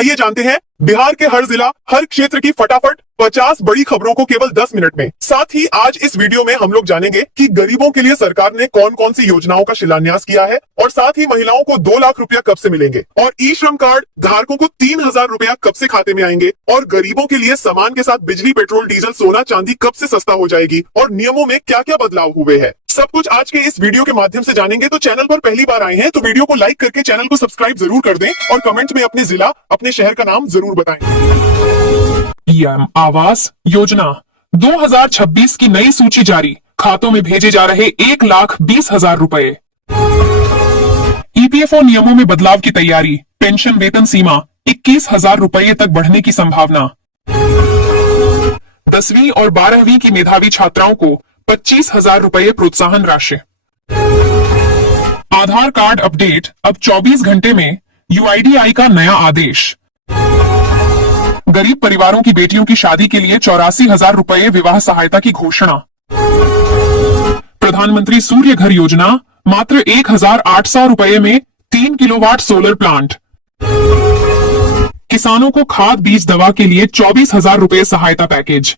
आइए जानते हैं बिहार के हर जिला हर क्षेत्र की फटाफट 50 बड़ी खबरों को केवल 10 मिनट में। साथ ही आज इस वीडियो में हम लोग जानेंगे कि गरीबों के लिए सरकार ने कौन कौन सी योजनाओं का शिलान्यास किया है और साथ ही महिलाओं को 2 लाख रुपया कब से मिलेंगे और ई श्रम कार्ड धारकों को 3,000 रुपया कब से खाते में आएंगे और गरीबों के लिए सामान के साथ बिजली, पेट्रोल, डीजल, सोना, चांदी कब से सस्ता हो जाएगी और नियमों में क्या क्या बदलाव हुए हैं। सब कुछ आज के इस वीडियो के माध्यम से जानेंगे। तो चैनल पर पहली बार आए हैं तो वीडियो को लाइक करके चैनल को सब्सक्राइब जरूर कर दें और कमेंट में अपने जिला, अपने शहर का नाम जरूर बताएं। पीएम आवास योजना 2026 की नई सूची जारी, खातों में भेजे जा रहे 1,20,000 रुपए। ईपीएफओ नियमों में बदलाव की तैयारी, पेंशन वेतन सीमा 21,000 रुपए तक बढ़ने की संभावना। 10वीं और 12वीं की मेधावी छात्राओं को 25,000 रुपए प्रोत्साहन राशि। आधार कार्ड अपडेट अब 24 घंटे में, यूआईडीआई का नया आदेश। गरीब परिवारों की बेटियों की शादी के लिए 84,000 रुपए विवाह सहायता की घोषणा। प्रधानमंत्री सूर्य घर योजना, मात्र 1,800 रुपए में 3 किलोवाट सोलर प्लांट। किसानों को खाद, बीज, दवा के लिए 24,000 रुपए सहायता पैकेज।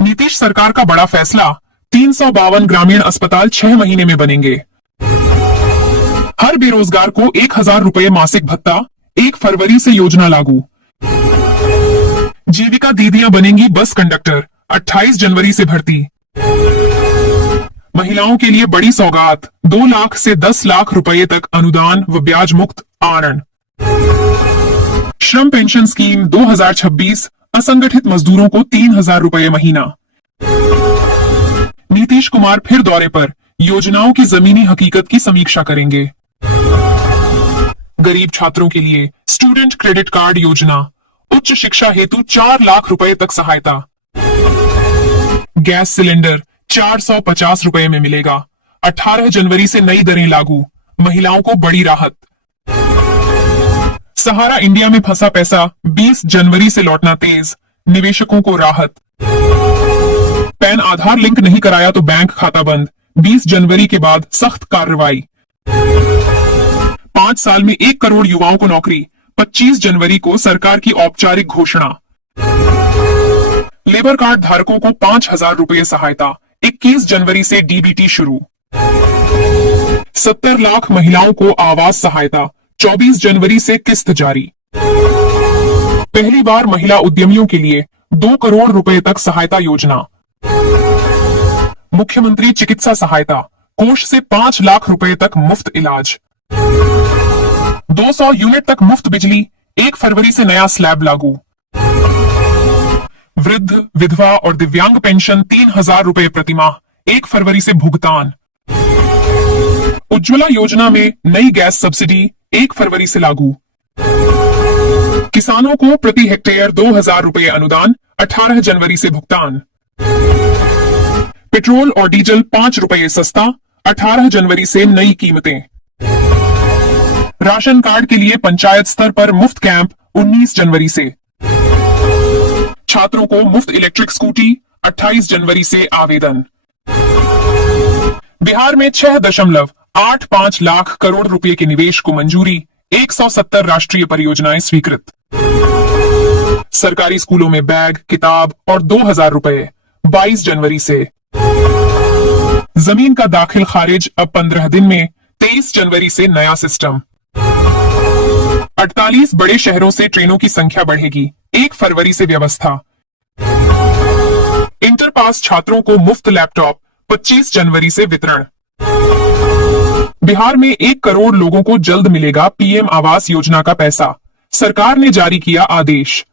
नीतीश सरकार का बड़ा फैसला, 352 ग्रामीण अस्पताल 6 महीने में बनेंगे। हर बेरोजगार को 1,000 रुपए मासिक भत्ता, 1 फरवरी से योजना लागू। जीविका दीदियां बनेंगी बस कंडक्टर, 28 जनवरी से भर्ती। महिलाओं के लिए बड़ी सौगात, 2 लाख से 10 लाख रुपए तक अनुदान व ब्याज मुक्त आरण। श्रम पेंशन स्कीम 2026, असंगठित मजदूरों को 3,000 रुपए महीना। नीतीश कुमार फिर दौरे पर, योजनाओं की जमीनी हकीकत की समीक्षा करेंगे। गरीब छात्रों के लिए स्टूडेंट क्रेडिट कार्ड योजना, उच्च शिक्षा हेतु 4 लाख रुपए तक सहायता। गैस सिलेंडर 450 रुपए में मिलेगा, 18 जनवरी से नई दरें लागू, महिलाओं को बड़ी राहत। सहारा इंडिया में फंसा पैसा 20 जनवरी से लौटना तेज, निवेशकों को राहत। पैन आधार लिंक नहीं कराया तो बैंक खाता बंद, 20 जनवरी के बाद सख्त कार्रवाई। 5 साल में 1 करोड़ युवाओं को नौकरी, 25 जनवरी को सरकार की औपचारिक घोषणा। लेबर कार्ड धारकों को 5,000 रुपए सहायता, 21 जनवरी से डीबीटी शुरू। 70 लाख महिलाओं को आवास सहायता, 24 जनवरी से किस्त जारी। पहली बार महिला उद्यमियों के लिए 2 करोड़ रुपए तक सहायता योजना। मुख्यमंत्री चिकित्सा सहायता कोष से 5 लाख रुपए तक मुफ्त इलाज। 200 यूनिट तक मुफ्त बिजली, 1 फरवरी से नया स्लैब लागू। वृद्ध, विधवा और दिव्यांग पेंशन 3,000 रुपए प्रतिमाह, 1 फरवरी से भुगतान। उज्ज्वला योजना में नई गैस सब्सिडी 1 फरवरी से लागू। किसानों को प्रति हेक्टेयर 2,000 रुपए अनुदान, 18 जनवरी से भुगतान। पेट्रोल और डीजल 5 रुपए सस्ता, 18 जनवरी से नई कीमतें। राशन कार्ड के लिए पंचायत स्तर पर मुफ्त कैंप 19 जनवरी से। छात्रों को मुफ्त इलेक्ट्रिक स्कूटी, 28 जनवरी से आवेदन। बिहार में 6.85 लाख करोड़ रुपए के निवेश को मंजूरी, 170 राष्ट्रीय परियोजनाएं स्वीकृत। सरकारी स्कूलों में बैग, किताब और 2,000 रुपए, 22 जनवरी से। जमीन का दाखिल खारिज अब 15 दिन में, 23 जनवरी से नया सिस्टम। 48 बड़े शहरों से ट्रेनों की संख्या बढ़ेगी, 1 फरवरी से व्यवस्था। इंटर पास छात्रों को मुफ्त लैपटॉप, 25 जनवरी से वितरण। बिहार में 1 करोड़ लोगों को जल्द मिलेगा पीएम आवास योजना का पैसा, सरकार ने जारी किया आदेश।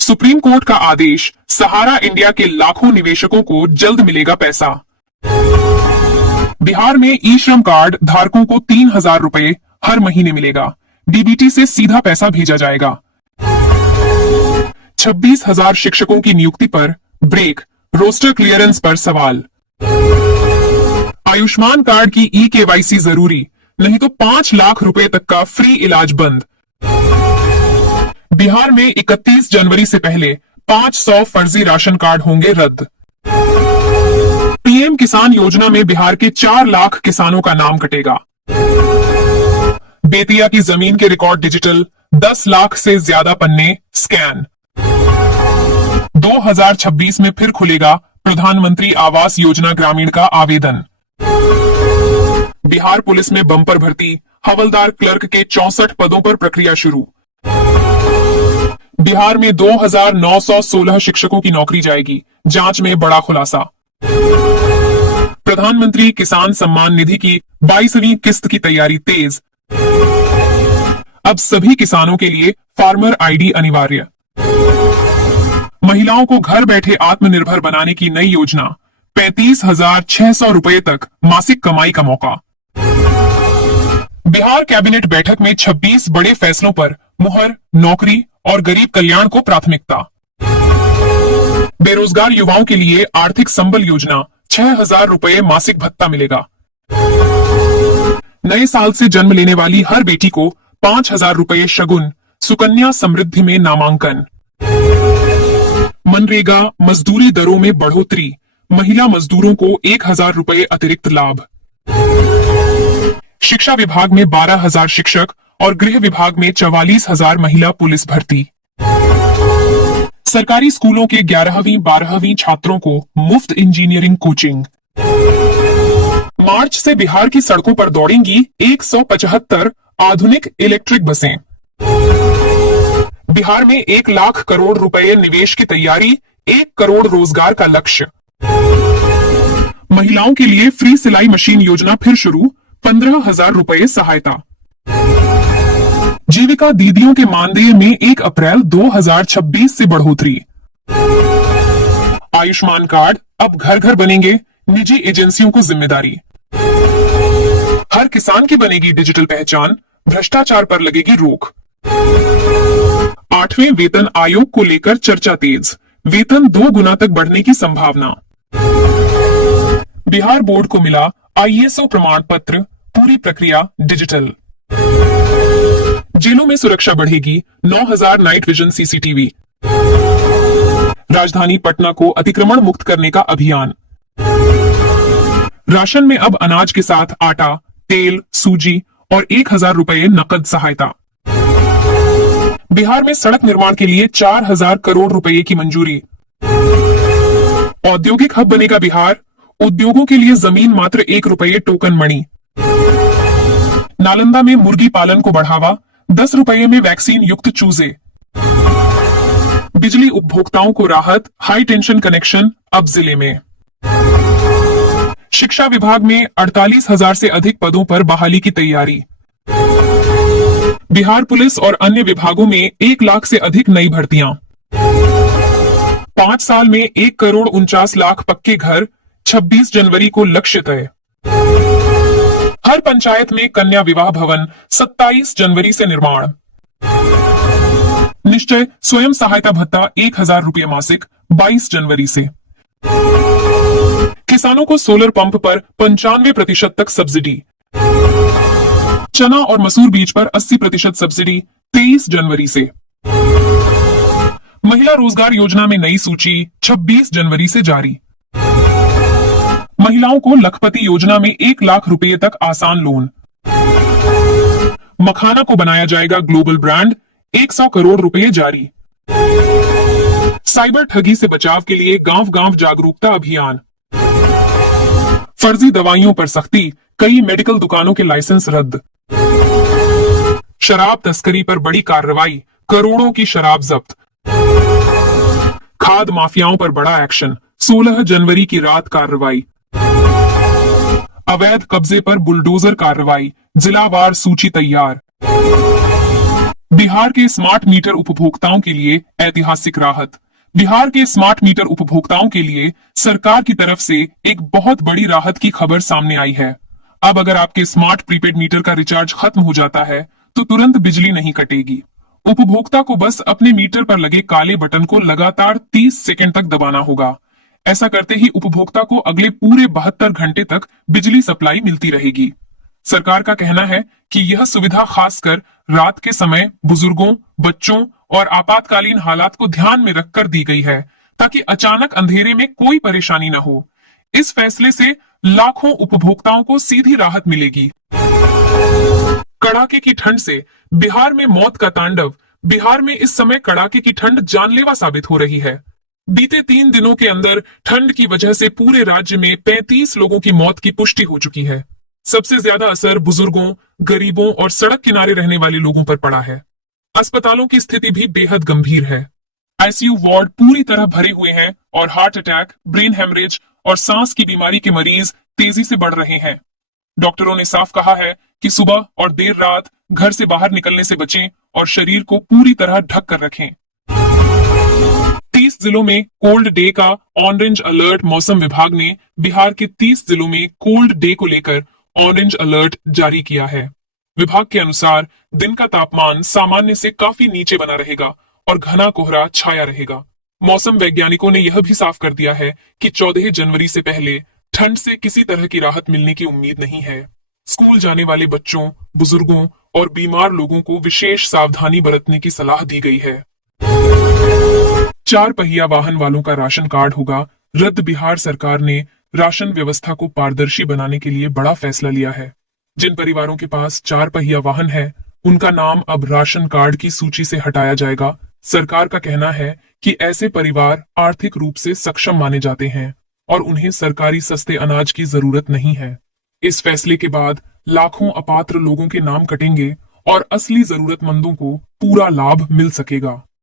सुप्रीम कोर्ट का आदेश, सहारा इंडिया के लाखों निवेशकों को जल्द मिलेगा पैसा। बिहार में ई श्रम कार्ड धारकों को 3,000 रुपए हर महीने मिलेगा, डीबीटी से सीधा पैसा भेजा जाएगा। 26,000 शिक्षकों की नियुक्ति पर ब्रेक, रोस्टर क्लियरेंस पर सवाल। आयुष्मान कार्ड की ई-केवाईसी जरूरी, नहीं तो 5 लाख रुपए तक का फ्री इलाज बंद। बिहार में 31 जनवरी से पहले 500 फर्जी राशन कार्ड होंगे रद्द। पीएम किसान योजना में बिहार के 4 लाख किसानों का नाम कटेगा। बेतिया की जमीन के रिकॉर्ड डिजिटल, 10 लाख से ज्यादा पन्ने स्कैन। 2026 में फिर खुलेगा प्रधानमंत्री आवास योजना ग्रामीण का आवेदन। बिहार पुलिस में बम्पर भर्ती, हवलदार क्लर्क के 64 पदों पर प्रक्रिया शुरू। बिहार में 2916 शिक्षकों की नौकरी जाएगी, जांच में बड़ा खुलासा। प्रधानमंत्री किसान सम्मान निधि की 22वीं किस्त की तैयारी तेज। अब सभी किसानों के लिए फार्मर आईडी अनिवार्य। महिलाओं को घर बैठे आत्मनिर्भर बनाने की नई योजना, 35,600 रुपए तक मासिक कमाई का मौका। बिहार कैबिनेट बैठक में 26 बड़े फैसलों पर मुहर, नौकरी और गरीब कल्याण को प्राथमिकता। बेरोजगार युवाओं के लिए आर्थिक संबल योजना, 6,000 रुपए मासिक भत्ता मिलेगा। नए साल से जन्म लेने वाली हर बेटी को 5,000 रुपए शगुन, सुकन्या समृद्धि में नामांकन। मनरेगा मजदूरी दरों में बढ़ोतरी, महिला मजदूरों को 1,000 रुपए अतिरिक्त लाभ। शिक्षा विभाग में 12,000 शिक्षक और गृह विभाग में 44,000 महिला पुलिस भर्ती। सरकारी स्कूलों के 11वीं 12वीं छात्रों को मुफ्त इंजीनियरिंग कोचिंग। मार्च से बिहार की सड़कों पर दौड़ेंगी 175 आधुनिक इलेक्ट्रिक बसें। बिहार में 1 लाख करोड़ रुपए निवेश की तैयारी, 1 करोड़ रोजगार का लक्ष्य। महिलाओं के लिए फ्री सिलाई मशीन योजना फिर शुरू, 15,000 रुपए सहायता। जीविका दीदियों के मानदेय में 1 अप्रैल 2026 से बढ़ोतरी। आयुष्मान कार्ड अब घर घर बनेंगे, निजी एजेंसियों को जिम्मेदारी। हर किसान की बनेगी डिजिटल पहचान, भ्रष्टाचार पर लगेगी रोक। 8वें वेतन आयोग को लेकर चर्चा तेज, वेतन 2 गुना तक बढ़ने की संभावना। बिहार बोर्ड को मिला ISO प्रमाण पत्र, पूरी प्रक्रिया डिजिटल। जेलों में सुरक्षा बढ़ेगी, 9,000 नाइट विजन CCTV। राजधानी पटना को अतिक्रमण मुक्त करने का अभियान। राशन में अब अनाज के साथ आटा, तेल, सूजी और 1,000 रुपए नकद सहायता। बिहार में सड़क निर्माण के लिए 4,000 करोड़ रुपए की मंजूरी। औद्योगिक हब बनेगा बिहार, उद्योगों के लिए जमीन मात्र 1 रुपए टोकन मणि। नालंदा में मुर्गी पालन को बढ़ावा, 10 रुपए में वैक्सीन युक्त चूजे। बिजली उपभोक्ताओं को राहत, हाई टेंशन कनेक्शन अब जिले में। शिक्षा विभाग में 48,000 से अधिक पदों पर बहाली की तैयारी। बिहार पुलिस और अन्य विभागों में 1 लाख से अधिक नई भर्तियां। 5 साल में 1 करोड़ 49 लाख पक्के घर, 26 जनवरी को लक्ष्य तय। हर पंचायत में कन्या विवाह भवन, 27 जनवरी से निर्माण। निश्चय स्वयं सहायता भत्ता 1,000 रुपये मासिक, 22 जनवरी से। किसानों को सोलर पंप पर 95% तक सब्सिडी। चना और मसूर बीज पर 80% सब्सिडी, 23 जनवरी से। महिला रोजगार योजना में नई सूची, 26 जनवरी से जारी। महिलाओं को लखपति योजना में 1 लाख रुपए तक आसान लोन। मखाना को बनाया जाएगा ग्लोबल ब्रांड, 100 करोड़ रुपए जारी। साइबर ठगी से बचाव के लिए गांव-गांव जागरूकता अभियान। फर्जी दवाइयों पर सख्ती, कई मेडिकल दुकानों के लाइसेंस रद्द। शराब तस्करी पर बड़ी कार्रवाई, करोड़ों की शराब जब्त। खाद माफियाओं पर बड़ा एक्शन, 16 जनवरी की रात कार्रवाई। अवैध कब्जे पर बुलडोजर कार्रवाई, जिलावार सूची तैयार। बिहार के स्मार्ट मीटर उपभोक्ताओं के लिए ऐतिहासिक राहत। बिहार के स्मार्ट मीटर उपभोक्ताओं के लिए सरकार की तरफ से एक बहुत बड़ी राहत की खबर सामने आई है। अब अगर आपके स्मार्ट प्रीपेड मीटर का रिचार्ज खत्म हो जाता है तो तुरंत बिजली नहीं कटेगी। उपभोक्ता को बस अपने मीटर पर लगे काले बटन को लगातार 30 सेकंड तक दबाना होगा। ऐसा करते ही उपभोक्ता को अगले पूरे 72 घंटे तक बिजली सप्लाई मिलती रहेगी। सरकार का कहना है कि यह सुविधा खासकर रात के समय बुजुर्गों, बच्चों और आपातकालीन हालात को ध्यान में रखकर दी गई है, ताकि अचानक अंधेरे में कोई परेशानी न हो। इस फैसले से लाखों उपभोक्ताओं को सीधी राहत मिलेगी। कड़ाके की ठंड से बिहार में मौत का तांडव। बिहार में इस समय कड़ाके की ठंड जानलेवा साबित हो रही है। बीते 3 दिनों के अंदर ठंड की वजह से पूरे राज्य में 35 लोगों की मौत की पुष्टि हो चुकी है। सबसे ज्यादा असर बुजुर्गों, गरीबों और सड़क किनारे रहने वाले लोगों पर पड़ा है। अस्पतालों की स्थिति भी बेहद गंभीर है। आईसीयू वार्ड पूरी तरह भरे हुए हैं और हार्ट अटैक, ब्रेन हेमरेज और सांस की बीमारी के मरीज तेजी से बढ़ रहे हैं। डॉक्टरों ने साफ कहा है कि सुबह और देर रात घर से बाहर निकलने से बचें और शरीर को पूरी तरह ढक कर रखें। 30 जिलों में कोल्ड डे का ऑरेंज अलर्ट। मौसम विभाग ने बिहार के 30 जिलों में कोल्ड डे को लेकर ऑरेंज अलर्ट जारी किया है। विभाग के अनुसार दिन का तापमान सामान्य से काफी नीचे बना रहेगा और घना कोहरा छाया रहेगा। मौसम वैज्ञानिकों ने यह भी साफ कर दिया है कि 14 जनवरी से पहले ठंड से किसी तरह की राहत मिलने की उम्मीद नहीं है। स्कूल जाने वाले बच्चों, बुजुर्गों और बीमार लोगों को विशेष सावधानी बरतने की सलाह दी गई है। 4 पहिया वाहन वालों का राशन कार्ड होगा रद्द। बिहार सरकार ने राशन व्यवस्था को पारदर्शी बनाने के लिए बड़ा फैसला लिया है। जिन परिवारों के पास 4 पहिया वाहन है, उनका नाम अब राशन कार्ड की सूची से हटाया जाएगा। सरकार का कहना है कि ऐसे परिवार आर्थिक रूप से सक्षम माने जाते हैं और उन्हें सरकारी सस्ते अनाज की जरूरत नहीं है। इस फैसले के बाद लाखों अपात्र लोगों के नाम कटेंगे और असली जरूरतमंदों को पूरा लाभ मिल सकेगा।